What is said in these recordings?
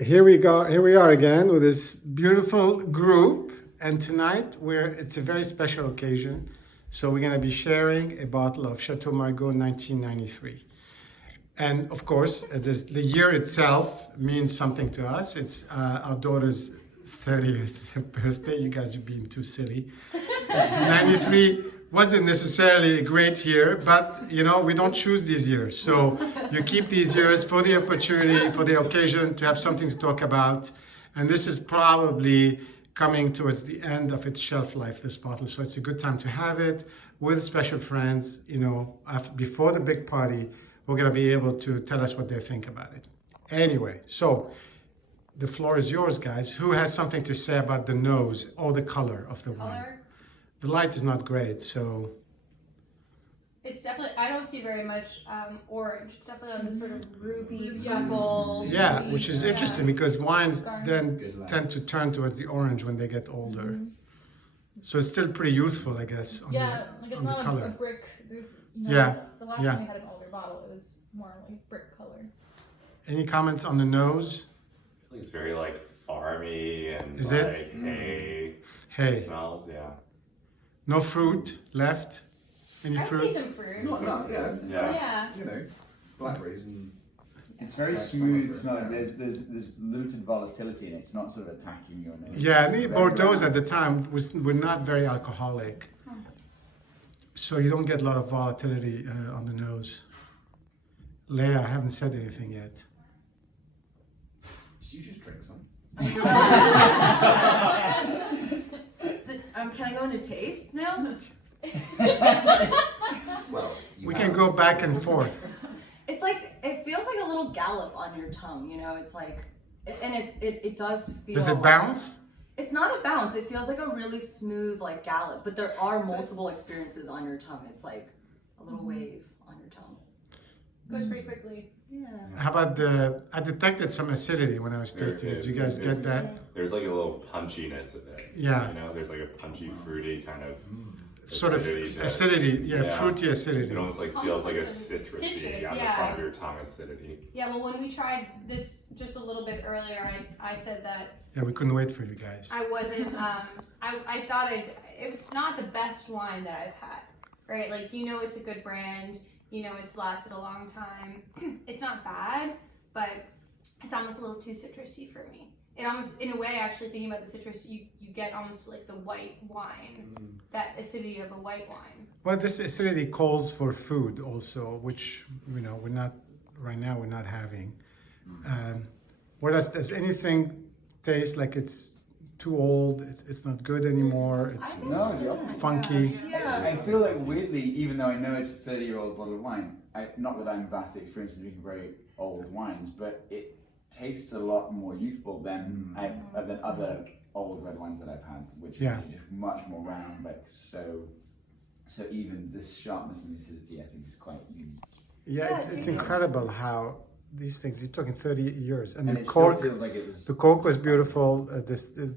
Here we go. Here we are again with this beautiful group, and tonight it's a very special occasion. So we're going to be sharing a bottle of Chateau Margaux 1993. And of course, the year itself means something to us. It's our daughter's 30th birthday. You guys are being too silly. 93 wasn't necessarily a great year, but you know, we don't choose these years. So you keep these years for the opportunity, for the occasion to have something to talk about. And this is probably coming towards the end of its shelf life, this bottle. So it's a good time to have it with special friends, you know, before the big party. We're going to be able to tell us what they think about it. Anyway, so the floor is yours, guys. Who has something to say about the nose or the color of the wine? The light is not great, so... It's definitely, I don't see very much orange. It's definitely on the sort of ruby, purple. Yeah, which is interesting because wines then tend to turn towards the orange when they get older. So it's still pretty youthful, I guess, on like it's on not the color. a brick. There's, the last time we had an older bottle, it was more like brick color. Any comments on the nose? I think it's very like farmy and Is like it? hay smells, yeah. No fruit left? Any I fruit? see some fruit. Yeah. You know, blackberries and... It's very smooth smelling. There's limited volatility in it. It's not sort of attacking your nose. Yeah, I mean, Bordeaux at the time were not very alcoholic. So you don't get a lot of volatility on the nose. Leia, I haven't said anything yet. You just drink some. Can I go into taste now? Well, We can go back and forth. It's like, it feels like a little gallop on your tongue, you know, it's like, and it does feel... Does it bounce? It's not a bounce, it feels like a really smooth like gallop, but there are multiple experiences on your tongue. It's like a little wave on your tongue. Goes pretty quickly. Yeah. How about I detected some acidity when I was tasting it. Did you guys get that? There's like a little punchiness of it. Yeah. You know, there's like a punchy, fruity kind of Sort of acidity to it. acidity, yeah, fruity acidity. It almost like feels like a citrusy on the front of your tongue acidity. Yeah, well, when we tried this just a little bit earlier, I said that Yeah, we couldn't wait for you guys. I wasn't, I thought it's not the best wine that I've had, right? Like, you know, it's a good brand, you know, it's lasted a long time. It's not bad, but it's almost a little too citrusy for me. It almost, in a way, actually thinking about the citrus, you get almost like the white wine, that acidity of a white wine. Well, this acidity calls for food also, which, you know, right now we're not having. What else, does anything taste like it's too old, it's not good anymore, it's funky? Yeah. I feel like weirdly, even though I know it's a 30-year-old bottle of wine, not that I'm vastly experienced in drinking very old wines, but it tastes a lot more youthful than other old red wines that I've had, which are just much more round, like so even this sharpness and acidity I think is quite unique. Yeah, it's incredible how these things, you're talking 30 years, and the it cork, still feels like it was... the cork was beautiful,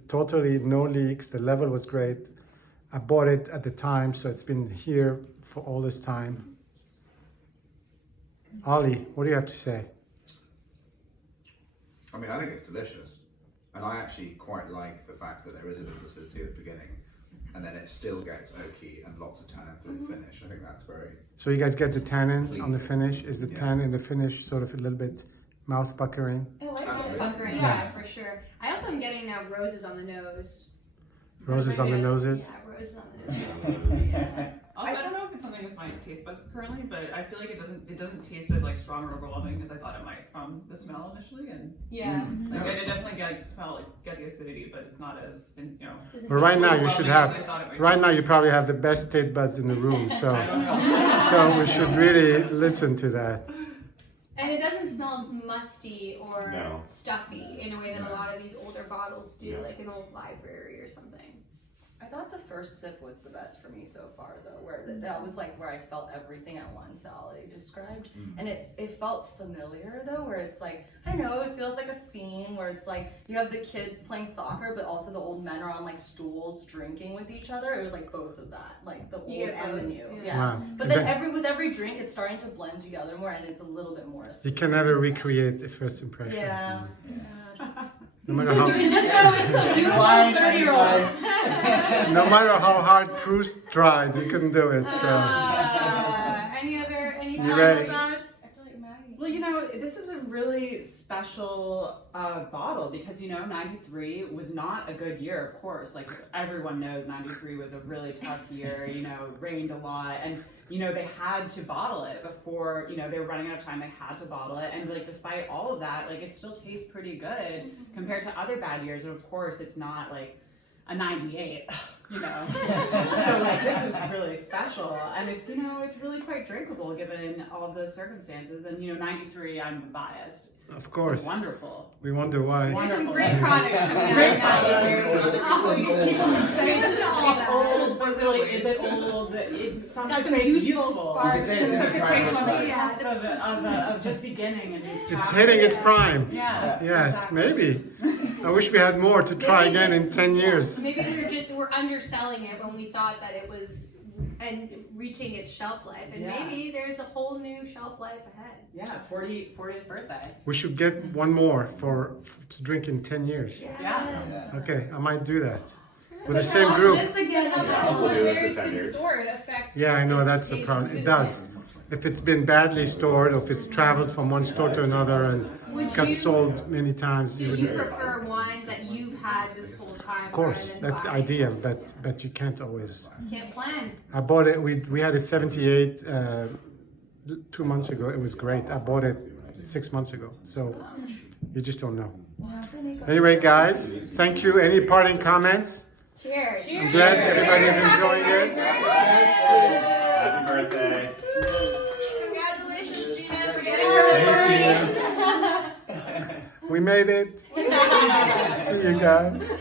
totally no leaks, the level was great. I bought it at the time, so it's been here for all this time. Ali, what do you have to say? I mean, I think it's delicious. And I actually quite like the fact that there is a bit of acidity at the beginning. And then it still gets oaky and lots of tannin through the finish. I think that's very... So you guys get the tannins on the finish? Is the tannin in the finish sort of a little bit mouth puckering? I like Absolutely. the puckering, yeah, for sure. I also am getting now roses on the nose. Roses on the noses? Yeah, roses on the nose. Also, I don't know if it's something with my taste buds currently, but I feel like it doesn't taste as like strong or overwhelming as I thought it might from the smell initially, and like I did definitely get the acidity, but it's not as, you know. But right now you should have, I thought it might right now you probably have the best taste buds in the room, so I don't know. so we should really listen to that. And it doesn't smell musty or No. stuffy in a way that a lot of these older bottles do, like an old library or something. I thought the first sip was the best for me so far, though, where that was like where I felt everything at once that Ali described. And it felt familiar, though, where it's like, I know, it feels like a scene where it's like you have the kids playing soccer, but also the old men are on like stools drinking with each other. It was like both of that, like the old and the new. Yeah. Wow. But then with every drink, it's starting to blend together more, and it's a little bit more acidic. You can never recreate the first impression. Yeah. Sad. No matter how, You can just go into beautiful Wine, 30-year-old. no matter how hard Proust tried, we couldn't do it. So Any You final ready? thoughts? I feel like Maggie. Well, you know, this is a really special bottle because, you know, 93 was not a good year, of course. Like, everyone knows 93 was a really tough year, you know, rained a lot. And, you know, they had to bottle it before, you know, they were running out of time. They had to bottle it. And, like, despite all of that, like, it still tastes pretty good compared to other bad years. And, of course, it's not, like, a 98, you know. So like this is really special, and it's, you know, it's really quite drinkable given all the circumstances. And, you know, 93, I'm biased. of course, It's wonderful. we wonder why. There's some Wonderful. great products coming out Great of Maggie. products. People can say It isn't all it's bad. old, but really, is it old? Some Got could some say it's youthful youthful. sparks. You could say Some it's could say it's on the Yeah. cusp of just beginning. And It's hitting its prime. Yeah. Yes, maybe. I wish we had more to try Maybe again in this- 10 years. Maybe we're underselling it when we thought that it was and reaching its shelf life, and Yeah. maybe there's a whole new shelf life ahead. Yeah, 40th birthday. We should get one more to drink in 10 years. Yeah. Okay, I might do that. With the But same watch group. this again. Yeah, we'll do this in 10 years. Stored affects Yeah, I know, its that's the taste problem. too. It does. If it's been badly stored, or if it's traveled from one store to another and Would got you- sold many times, Do you you would, prefer wines that you've had this whole time? of course, rather than that's buying? ideal, but you can't always. Can't plan. I bought it, we had a 78 2 months ago. It was great. I bought it 6 months ago, so you just don't know. Anyway, guys, thank you. Any parting comments? Cheers. I'm glad everybody's enjoying it. Happy birthday. Congratulations, Gina, for getting her Thank you. We made it. See you guys.